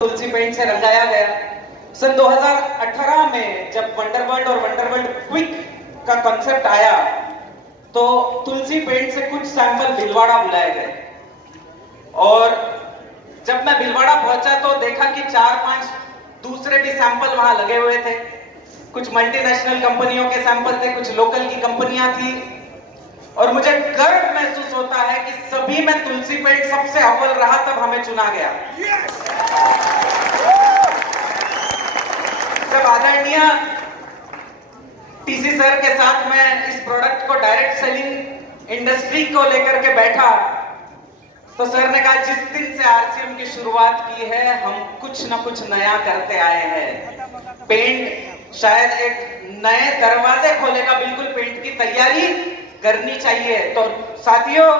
तुलसी paint से रंगाया गया। सन 2018 में जब वंडरवर्ल्ड और वंडरवर्ल्ड क्विक का कॉन्सेप्ट आया तो तुलसी पेंट से कुछ सैंपल भीलवाड़ा बुलाए गए और जब मैं भीलवाड़ा पहुंचा तो देखा कि 4-5 दूसरे भी सैंपल वहां लगे हुए थे। कुछ मल्टीनेशनल कंपनियों के सैंपल थे, कुछ लोकल की कंपनियां थी और मुझे गर्व महसूस होता है कि सभी में तुलसी पेंट सबसे अव्वल रहा, तब हमें चुना गया। जब आदरणीय टीसी सर के साथ मैं इस प्रोडक्ट को डायरेक्ट सेलिंग इंडस्ट्री को लेकर के बैठा तो सर ने कहा, जिस दिन से आरसीएम की शुरुआत की है हम कुछ ना कुछ नया करते आए हैं। पेंट शायद एक नए दरवाजे खोलेगा, बिल्कुल पेंट की तैयारी करनी चाहिए। तो साथियों,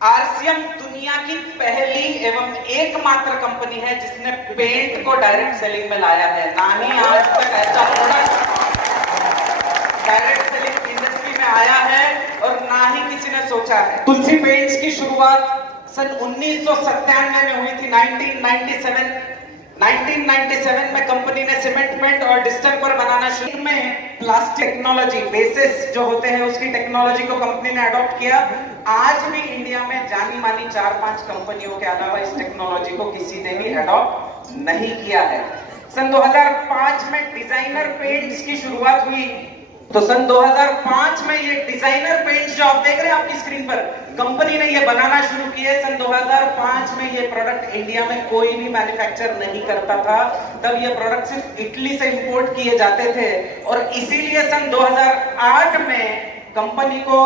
आरसीएम दुनिया की पहली एवं एकमात्र कंपनी है जिसने पेंट को डायरेक्ट सेलिंग में लाया है। ना ही आज तक ऐसा प्रोडक्ट डायरेक्ट सेलिंग इंडस्ट्री में आया है और ना ही किसी ने सोचा है। तुलसी पेंट्स की शुरुआत सन 1997 में हुई थी। 1997 में कंपनी ने सीमेंट और डिस्टेंपर बनाना शुरू में प्लास्टिक टेक्नोलॉजी बेसिस जो होते हैं उसकी टेक्नोलॉजी को कंपनी ने अडॉप्ट किया। आज भी इंडिया में जानी मानी 4-5 कंपनियों के अलावा इस टेक्नोलॉजी को किसी ने भी अडॉप्ट नहीं किया है। सन 2005 में डिजाइनर पेंट्स की शुरुआत हुई। तो सन 2005 में ये डिजाइनर पेंट्स जो आप देख रहे हैं आपकी स्क्रीन पर, कंपनी ने ये बनाना शुरू किए। सन 2005 में ये प्रोडक्ट इंडिया में कोई भी मैन्युफैक्चर नहीं करता था। तब ये प्रोडक्ट सिर्फ इटली से इंपोर्ट किए जाते थे और इसीलिए सन 2008 में कंपनी को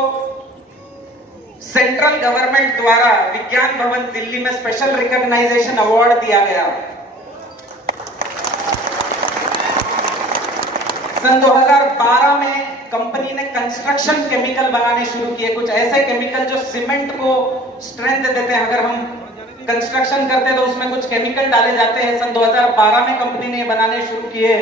सेंट्रल गवर्नमेंट द्वारा विज्ञान भवन दिल्ली में स्पेशल रिकॉग्नाइजेशन अवार्ड दिया गया। सन 2012 में कंपनी ने कंस्ट्रक्शन केमिकल बनाने शुरू किए, कुछ ऐसे केमिकल जो सीमेंट को स्ट्रेंथ देते हैं। अगर हम कंस्ट्रक्शन करते हैं तो उसमें कुछ केमिकल डाले जाते हैं। सन 2012 में कंपनी ने बनाने शुरू किए।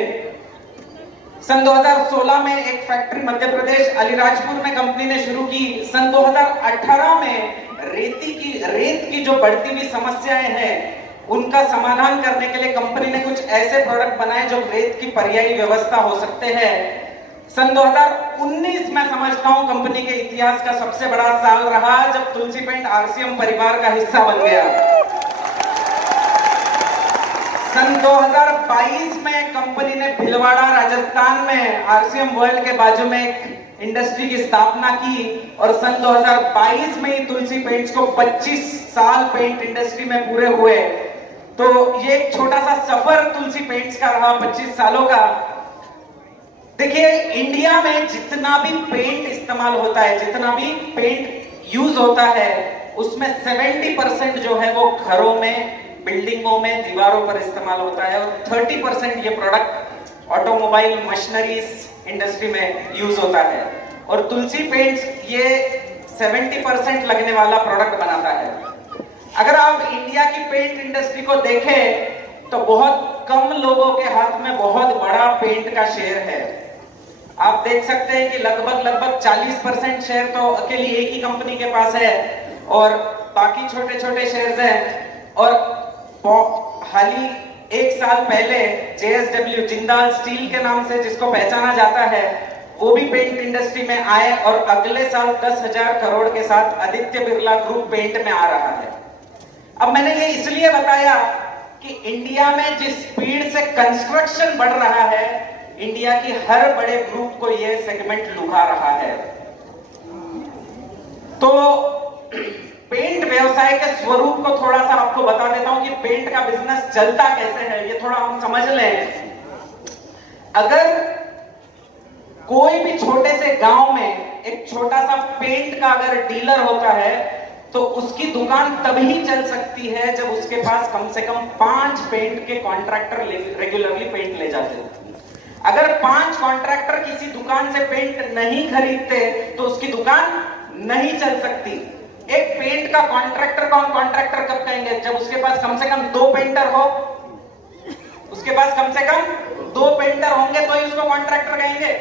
सन 2016 में एक फैक्ट्री मध्य प्रदेश अलीराजपुर में कंपनी ने शुरू की। सन 2018 में रेत की जो बढ़ती हुई समस्याएं हैं उनका समाधान करने के लिए कंपनी ने कुछ ऐसे प्रोडक्ट बनाए जो रेत की पर्यायी व्यवस्था हो सकते हैं। सन 2019 में समझता हूं कंपनी के इतिहास का सबसे बड़ा साल रहा जब तुलसी पेंट आरसीएम परिवार का हिस्सा बन गया। सन 2022 में कंपनी ने भीलवाड़ा राजस्थान में आरसीएम वर्ल्ड के बाजू में एक इंडस्ट्री की स्थापना की और सन 2022 में ही तुलसी पेंट्स को 25 साल पेंट इंडस्ट्री में पूरे हुए। तो ये एक छोटा सा सफर तुलसी पेंट्स का रहा 25 सालों का। देखिए, इंडिया में जितना भी पेंट इस्तेमाल होता है, जितना भी पेंट यूज होता है, उसमें 70% जो है वो घरों में, बिल्डिंगों में, दीवारों पर इस्तेमाल होता है और 30% ये प्रोडक्ट ऑटोमोबाइल मशीनरीज इंडस्ट्री में यूज होता है। और तुलसी पेंट्स ये 70% लगने वाला प्रोडक्ट बनाता है। अगर आप इंडिया की पेंट इंडस्ट्री को देखें तो बहुत कम लोगों के हाथ में बहुत बड़ा पेंट का शेयर है। आप देख सकते हैं कि लगभग 40% शेयर तो अकेली एक ही कंपनी के पास है और बाकी छोटे छोटे शेयर्स हैं। और हाल ही 1 साल पहले JSW जिंदाल स्टील के नाम से जिसको पहचाना जाता है, वो भी पेंट इंडस्ट्री में आए और अगले साल 10,000 करोड़ के साथ आदित्य बिरला ग्रुप पेंट में आ रहा है। अब मैंने ये इसलिए बताया कि इंडिया में जिस स्पीड से कंस्ट्रक्शन बढ़ रहा है, इंडिया की हर बड़े ग्रुप को ये सेगमेंट लुभा रहा है। तो पेंट व्यवसाय के स्वरूप को थोड़ा सा आपको बता देता हूं कि पेंट का बिजनेस चलता कैसे है, ये थोड़ा हम समझ लें। अगर कोई भी छोटे से गांव में एक छोटा सा पेंट का अगर डीलर होता है तो उसकी दुकान तभी चल सकती है जब उसके पास कम से कम 5 पेंट के कॉन्ट्रैक्टर रेगुलरली पेंट ले जाते हैं। अगर 5 कॉन्ट्रैक्टर किसी दुकान से पेंट नहीं खरीदते तो उसकी दुकान नहीं चल सकती। एक पेंट का कॉन्ट्रैक्टर को हम कॉन्ट्रैक्टर कब कहेंगे? जब उसके पास कम से कम 2 पेंटर हो, उसके पास कम से कम 2 पेंटर होंगे तो ही उसको कॉन्ट्रैक्टर कहेंगे।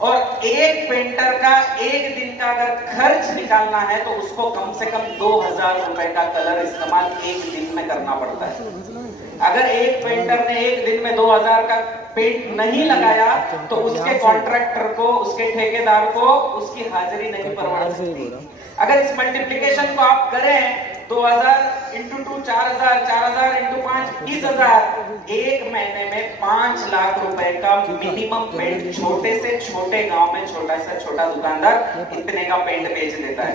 और एक पेंटर का एक दिन का अगर खर्च निकालना है तो उसको कम से कम 2,000 रुपए का कलर इस्तेमाल एक दिन में करना पड़ता है। अगर एक पेंटर ने एक दिन में 2000 का पेंट नहीं लगाया तो उसके कॉन्ट्रैक्टर को, उसके ठेकेदार को उसकी हाजिरी नहीं परवान सकती। अगर इस मल्टीप्लिकेशन को आप करें 2000 इंटू 2 4000, 4000 इंटू 5 20,000, एक महीने में 5 लाख रुपए का मिनिमम पेंट छोटे से छोटे गांव में छोटा से छोटा दुकानदार इतने का पेंट बेच देता है।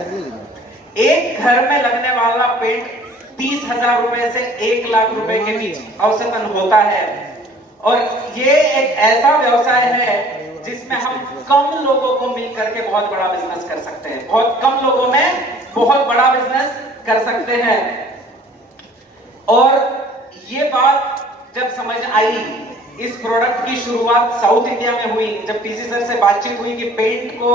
एक घर में लगने वाला पेंट 30,000 रुपए से 1 लाख रुपए के बीच औसतन होता है। और ये एक ऐसा व्यवसाय है जिसमें हम कम लोगों को मिलकर के बहुत बड़ा बिजनेस कर सकते हैं, बहुत कम लोगों में बहुत बड़ा बिजनेस कर सकते हैं। और ये बात जब समझ आई, इस प्रोडक्ट की शुरुआत साउथ इंडिया में हुई, जब टीसी सर से बातचीत हुई कि पेंट को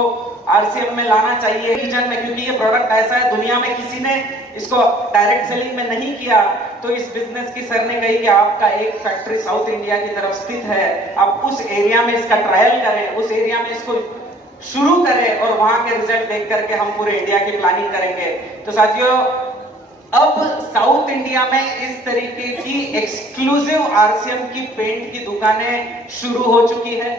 आरसीएम में लाना चाहिए रीजन में, क्योंकि ये प्रोडक्ट ऐसा है दुनिया में किसी ने इसको डायरेक्ट सेलिंग में नहीं किया, तो इस बिजनेस की सर ने कही कि आपका एक फैक्ट्री साउथ इंडिया की तरफ स्थित है, आप उस एरिया में इसका ट्रायल करें, उस एरिया में इसको शुरू करें और वहां के रिजल्ट देख करके हम पूरे इंडिया की प्लानिंग करेंगे। तो साथियों, अब साउथ इंडिया में इस तरीके की एक्सक्लूसिव आरसीएम की पेंट की दुकानें शुरू हो चुकी है।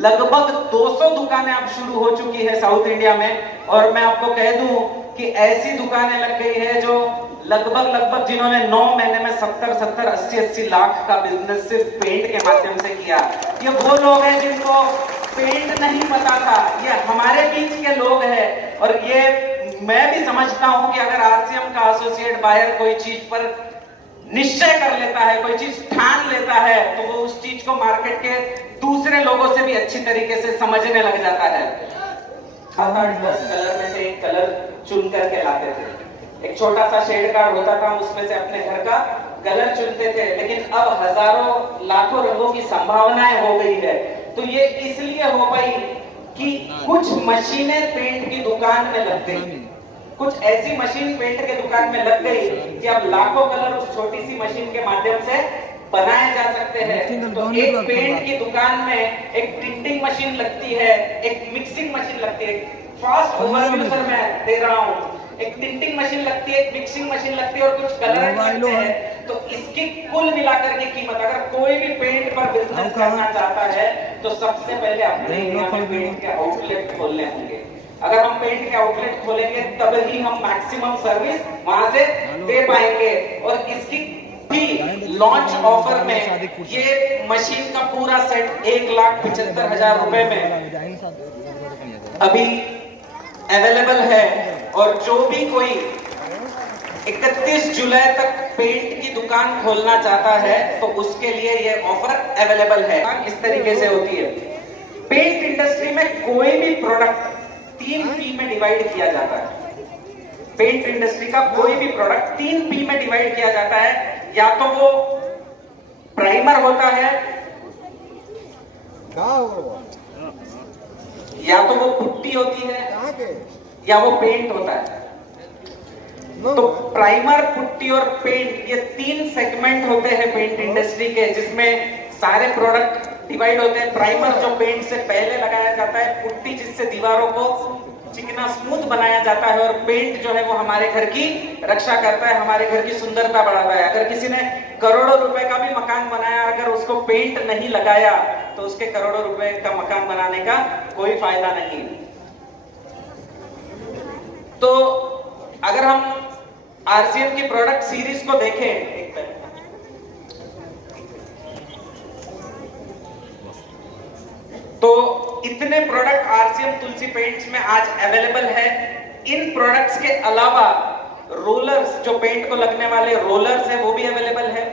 लगभग 200 दुकानें अब शुरू हो चुकी है साउथ इंडिया में। और मैं आपको कह दूं कि ऐसी दुकानें लग गई है जो लगभग जिन्होंने 9 महीने में 70, 80 लाख का बिजनेस सिर्फ पेंट के माध्यम से किया। ये वो लोग हैं जिनको पेंट नहीं पता था, ये हमारे बीच के लोग हैं। और ये मैं भी समझता हूं कि अगर आरसीएम का एसोसिएट बायर कोई चीज पर निश्चय कर लेता है, कोई चीज ठान लेता है, तो वो उस चीज को मार्केट के दूसरे लोगों से भी अच्छी तरीके से समझने लग जाता है। 7-8 कलर में से एक कलर चुन करके लाते थे, एक छोटा सा शेड कार्ड होता था, उसमें से अपने घर का कलर चुनते थे। लेकिन अब हजारों लाखों रंगों की संभावनाएं हो गई है। तो ये इसलिए हो पाई कि कुछ मशीनें पेंट की दुकान में लग गई, कुछ ऐसी मशीन पेंट के दुकान में लग गई कि अब लाखों कलर उस छोटी सी मशीन के माध्यम से बनाए जा सकते हैं। तो एक पेंट की दुकान में एक टिंटिंग मशीन लगती है, एक मिक्सिंग मशीन लगती है। फास्ट ओवरव्यू सर मैं दे रहा हूँ। एक टिंटिंग मशीन लगती है, एक मिक्सिंग मशीन लगती है और कुछ कलर लगते हैं। तो इसकी कुल मिलाकर की कीमत, अगर कोई भी पेंट पर बिजनेस करना चाहता है तो सबसे पहले अपने एरिया में पेंट के आउटलेट खोलने होंगे। अगर हम पेंट के आउटलेट खोलेंगे तब ही हम मैक्सिमम सर्विस वहां से दे पाएंगे। और इसकी भी लॉन्च ऑफर में ये मशीन का पूरा सेट 1,75,000 रुपए में अभी अवेलेबल है। और जो भी कोई 31 जुलाई तक पेंट की दुकान खोलना चाहता है तो उसके लिए ये ऑफर अवेलेबल है। इस तरीके से होती है। पेंट इंडस्ट्री में कोई भी प्रोडक्ट 3 पी में डिवाइड किया जाता है। पेंट इंडस्ट्री का कोई भी प्रोडक्ट 3 पी में डिवाइड किया जाता है। या तो वो प्राइमर होता है, या तो वो पुट्टी होती है, या वो पेंट होता है। तो प्राइमर, पुट्टी और पेंट, ये 3 सेगमेंट होते हैं पेंट इंडस्ट्री के, जिसमें सारे प्रोडक्ट डिवाइड होते हैं। प्राइमर जो पेंट से पहले लगाया जाता है, पुट्टी जिससे दीवारों को चिकना स्मूथ बनाया जाता है, और पेंट जो है वो हमारे घर की रक्षा करता है, हमारे घर की सुंदरता बढ़ाता है। अगर किसी ने करोड़ों रुपए का भी मकान बनाया, अगर उसको पेंट नहीं लगाया तो उसके करोड़ों रुपए का मकान बनाने का कोई फायदा नहीं। तो अगर हम आरसीएम की प्रोडक्ट सीरीज को देखें, तो इतने प्रोडक्ट आरसीएम तुलसी पेंट्स में आज अवेलेबल है। इन प्रोडक्ट्स के अलावा रोलर्स, जो पेंट को लगने वाले रोलर्स है, वो भी अवेलेबल है।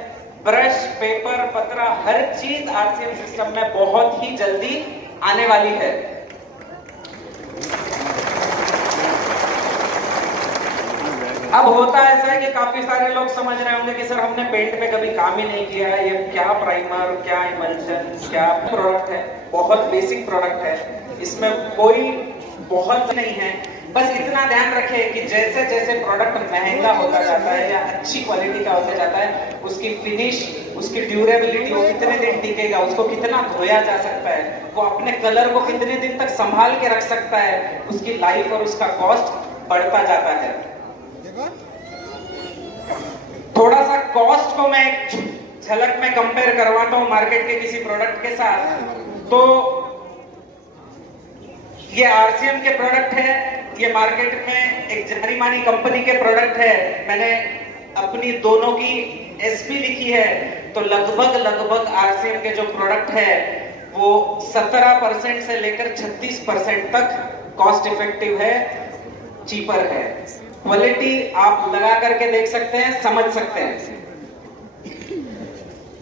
ब्रश, पेपर, पतरा, हर चीज आरसीएम सिस्टम में बहुत ही जल्दी आने वाली है। अब होता ऐसा है कि काफी सारे लोग समझ रहे होंगे कि सर हमने पेंट पे कभी काम ही नहीं किया है, ये क्या प्राइमर, क्या इमल्शन, क्या प्रोडक्ट है। बहुत बेसिक प्रोडक्ट है, इसमें कोई बहुत नहीं है। बस इतना ध्यान रखें कि जैसे जैसे प्रोडक्ट महंगा होता जाता है या अच्छी क्वालिटी का होता जाता है, उसकी फिनिश, उसकी ड्यूरेबिलिटी, वो कितने दिन टिकेगा, उसको कितना धोया जा सकता है, वो अपने कलर को कितने दिन तक संभाल के रख सकता है, उसकी लाइफ और उसका कॉस्ट बढ़ता जाता है। थोड़ा सा कॉस्ट को मैं झलक में कंपेयर करवाता हूं मार्केट के किसी प्रोडक्ट के साथ, तो ये आरसीएम के प्रोडक्ट है, ये मार्केट में एक जानी मानी कंपनी के प्रोडक्ट है। मैंने अपनी दोनों की एसपी लिखी है, तो लगभग आरसीएम के जो प्रोडक्ट है वो 17% से लेकर 36% तक कॉस्ट इफेक्टिव है, चीपर है। क्वालिटी आप लगा करके देख सकते हैं, समझ सकते हैं।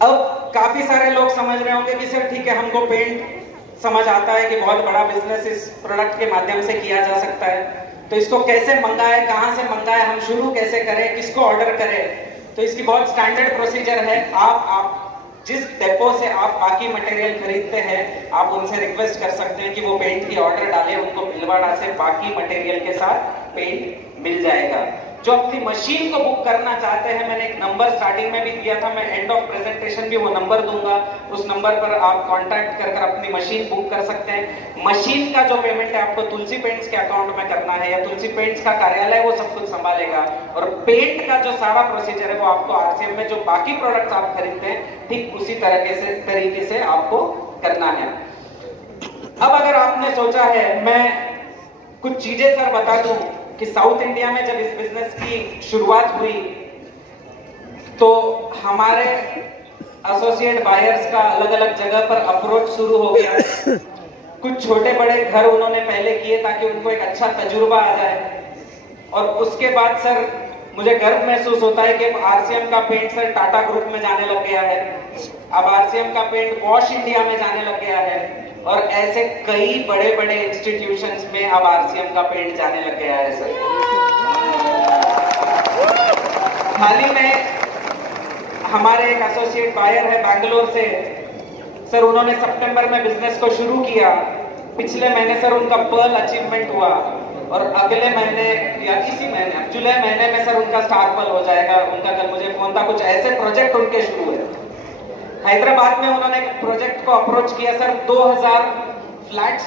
अब काफी सारे लोग समझ रहे होंगे कि सर ठीक है, हमको पेंट समझ आता है कि बहुत बड़ा बिजनेस इस प्रोडक्ट के माध्यम से किया जा सकता है, तो इसको कैसे मंगाए, कहां से मंगाए, हम शुरू कैसे करें, किसको ऑर्डर करें। तो इसकी बहुत स्टैंडर्ड प्रोसीजर है। आप जिस डेपो से आप बाकी मटेरियल खरीदते हैं, आप उनसे रिक्वेस्ट कर सकते हैं कि वो पेंट की ऑर्डर डालें, उनको भीलवाड़ा से बाकी मटेरियल के साथ पेंट मिल जाएगा। जो अपनी मशीन को बुक करना चाहते हैं, मैंने एक नंबर स्टार्टिंग में भी दिया था, मैं एंड ऑफ प्रेजेंटेशन भी वो नंबर दूंगा। उस नंबर पर आप कांटेक्ट कर अपनी मशीन बुक कर सकते हैं। मशीन का जो पेमेंट है आपको तुलसी पेंट्स के अकाउंट में करना है, या तुलसी पेंट्स का कार्यालय वो सब कुछ संभालेगा। और पेंट का जो सारा प्रोसीजर है वो आपको आरसीएम में जो बाकी प्रोडक्ट्स आप खरीदते हैं ठीक उसी तरीके से आपको करना है। अब अगर आपने सोचा है मैं कुछ चीजें सर बता दूं कि साउथ इंडिया में जब इस बिजनेस की शुरुआत हुई तो हमारे एसोसिएट बायर्स का अलग अलग जगह पर अप्रोच शुरू हो गया। कुछ छोटे बड़े घर उन्होंने पहले किए ताकि उनको एक अच्छा तजुर्बा आ जाए, और उसके बाद सर मुझे गर्व महसूस होता है कि आरसीएम का पेंट सर टाटा ग्रुप में जाने लग गया है, अब आरसीएम का पेंट वॉश इंडिया में जाने लग गया है, और ऐसे कई बड़े बड़े इंस्टीट्यूशंस में अब आरसीएम का पेंट जाने लग गया है सर। हाल ही में हमारे एक एसोसिएट बायर है बैंगलोर से, सर उन्होंने सितंबर में बिजनेस को शुरू किया। पिछले महीने सर उनका पर्ल अचीवमेंट हुआ, और अगले महीने या इसी महीने जुलाई महीने में सर उनका स्टार पर्ल हो जाएगा। उनका कल मुझे फोन था, कुछ ऐसे प्रोजेक्ट उनके शुरू हुए। हैदराबाद में उन्होंने एक प्रोजेक्ट को अप्रोच किया सर, 2000 फ्लैट्स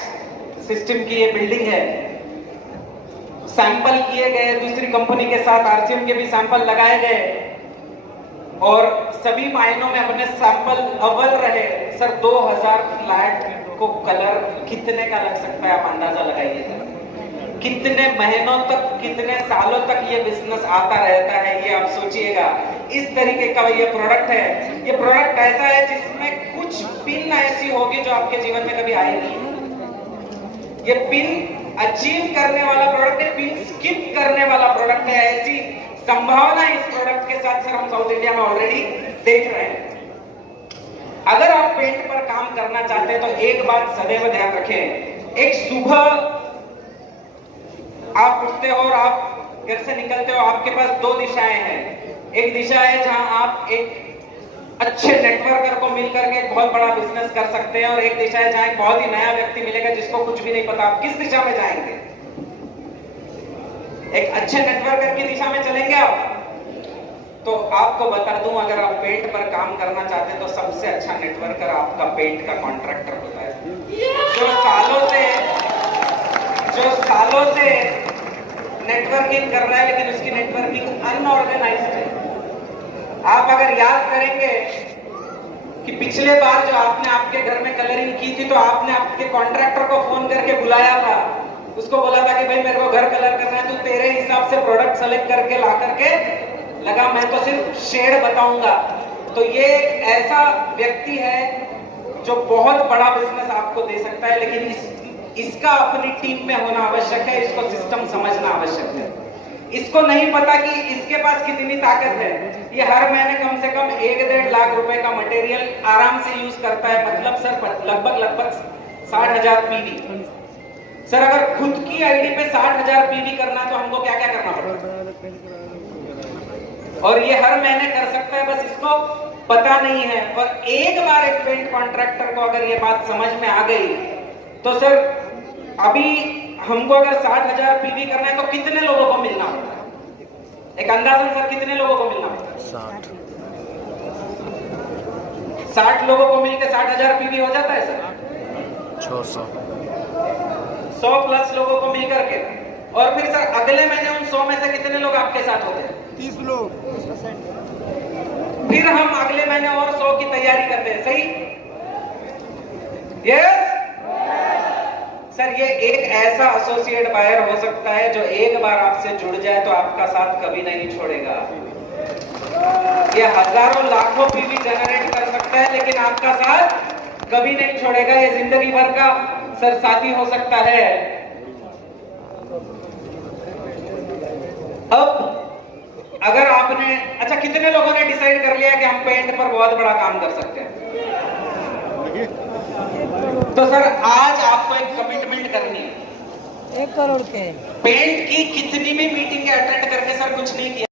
सिस्टम की ये बिल्डिंग है। सैंपल किए गए दूसरी कंपनी के साथ, आरसीएम के भी सैंपल लगाए गए, और सभी मायनों में अपने सैंपल अव्वल रहे। सर 2000 फ्लैट को कलर कितने का लग सकता है, आप अंदाजा लगाइए। कितने महीनों तक, कितने सालों तक ये बिजनेस आता रहता है, ये आप सोचिएगा। इस तरीके का ये प्रोडक्ट है। ये प्रोडक्ट ऐसा है जिसमें कुछ पिन ऐसी होगी जो आपके जीवन में कभी आएगी। ये पिन अचीव करने वाला प्रोडक्ट है, पिन स्किप करने वाला प्रोडक्ट है। ऐसी संभावना इस प्रोडक्ट के साथ सर हम साउथ इंडिया में ऑलरेडी देख रहे हैं। अगर आप पेंट पर काम करना चाहते हैं तो एक बात सदैव ध्यान रखें, एक सुबह आप उठते हो और आप घर से निकलते हो, आपके पास दो दिशाएं हैं। एक दिशा है जहां आप एक अच्छे नेटवर्कर को मिलकर के एक बहुत बड़ा बिजनेस कर सकते हैं, और एक दिशा है जहां एक बहुत ही नया व्यक्ति मिलेगा जिसको कुछ भी नहीं पता। आप किस दिशा में जाएंगे? एक अच्छे नेटवर्कर की दिशा में चलेंगे आप। तो आपको बता दूं, अगर आप पेंट पर काम करना चाहते हैं तो सबसे अच्छा नेटवर्कर आपका पेंट का कॉन्ट्रैक्टर होता है, जो सालों से नेटवर्किंग कर रहा है, लेकिन उसकी नेटवर्किंग अनऑर्गेनाइज्ड है। आप अगर याद करेंगे कि पिछले बार जो आपने आपके घर में कलरिंग की थी, तो आपने आपके कॉन्ट्रैक्टर को फोन करके बुलाया था, उसको बोला था कि भाई मेरे को घर कलर करना है, तू तेरे हिसाब से प्रोडक्ट सेलेक्ट करके ला करके लगा, मैं तो सिर्फ शेड बताऊंगा। तो ये एक ऐसा व्यक्ति है जो बहुत बड़ा बिजनेस आपको दे सकता है, लेकिन इसका अपनी टीम में होना आवश्यक है। इसको सिस्टम समझना आवश्यक है। इसको नहीं पता कि इसके पास कितनी ताकत है। ये हर महीने कम से कम 1-1.5 लाख रुपए का मटेरियल आराम से यूज करता है। मतलब सर लगभग 60,000 पीवी। सर अगर खुद की आईडी पे 60,000 पीवी करना है तो हमको क्या क्या करना पड़ेगा, और ये हर महीने कर सकता है, बस इसको पता नहीं है। और एक बार एक पेंट कॉन्ट्रैक्टर को अगर ये बात समझ में आ गई तो सर अभी हमको अगर 60,000 पीवी करना है तो कितने लोगों को मिलना होता है? एक अंदाजन सर कितने लोगों को मिलना होता है? 60 लोगों को मिलकर 60,000 पीवी हो जाता है सर। 100 प्लस लोगों को मिलकर के, और फिर सर अगले महीने उन 100 में से कितने लोग आपके साथ होते हैं? 30 लोग। फिर हम अगले महीने और 100 की तैयारी करते हैं। सही? यस सर, ये एक ऐसा एसोसिएट बायर हो सकता है जो एक बार आपसे जुड़ जाए तो आपका साथ कभी नहीं छोड़ेगा। ये हजारों लाखों पीवी जनरेट कर सकता है लेकिन आपका साथ कभी नहीं छोड़ेगा। ये जिंदगी भर का सर साथी हो सकता है। अब अगर आपने, अच्छा कितने लोगों ने डिसाइड कर लिया कि हम पेंट पर बहुत बड़ा काम कर सकते हैं? तो सर आज आपको एक कमिटमेंट करनी है। 1 करोड़ के पेंट की कितनी भी मीटिंग अटेंड करके सर कुछ नहीं किया।